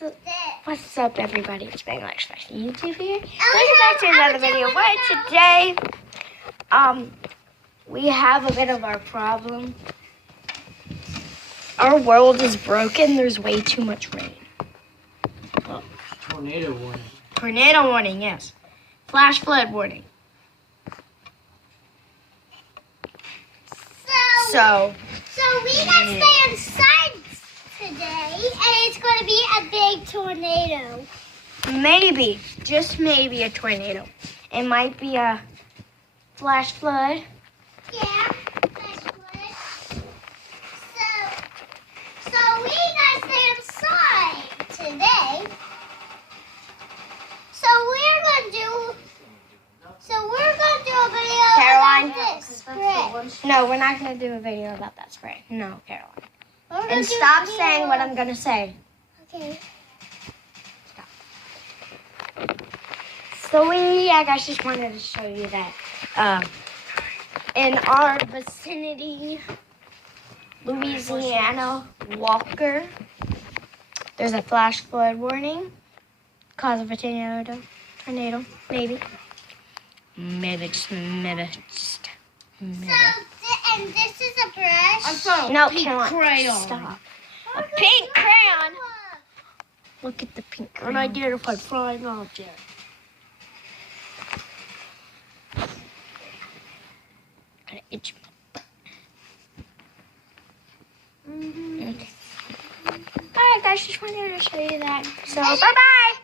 So, what's up, everybody? It's Bangladesh Fashion YouTube here. Welcome back to another video. Right, today, we have a bit of our problem. Our world is broken. There's way too much rain. Oh, tornado warning. Tornado warning, yes. Flash flood warning. So we gotta stay inside today, and it's gonna be a big tornado. maybe, just maybe a tornado. It might be a flash flood. Yeah, that's good. So we gotta stay inside today. So we're gonna do a video Caroline? about this spray. No, we're not going to do a video about that spray. No, Caroline. We're gonna And do a stop video- saying what I'm going to say. Okay. So I guys just wanted to show you that in our vicinity, Louisiana, Walker, there's a flash flood warning, cause of a tornado, maybe. Maybe. And this is a brush. No, Caroline, stop. A pink crayon. Look at the pink crayon. Unidentified flying object. Gonna itch my butt. Alright guys, just wanted to show you that. So bye bye.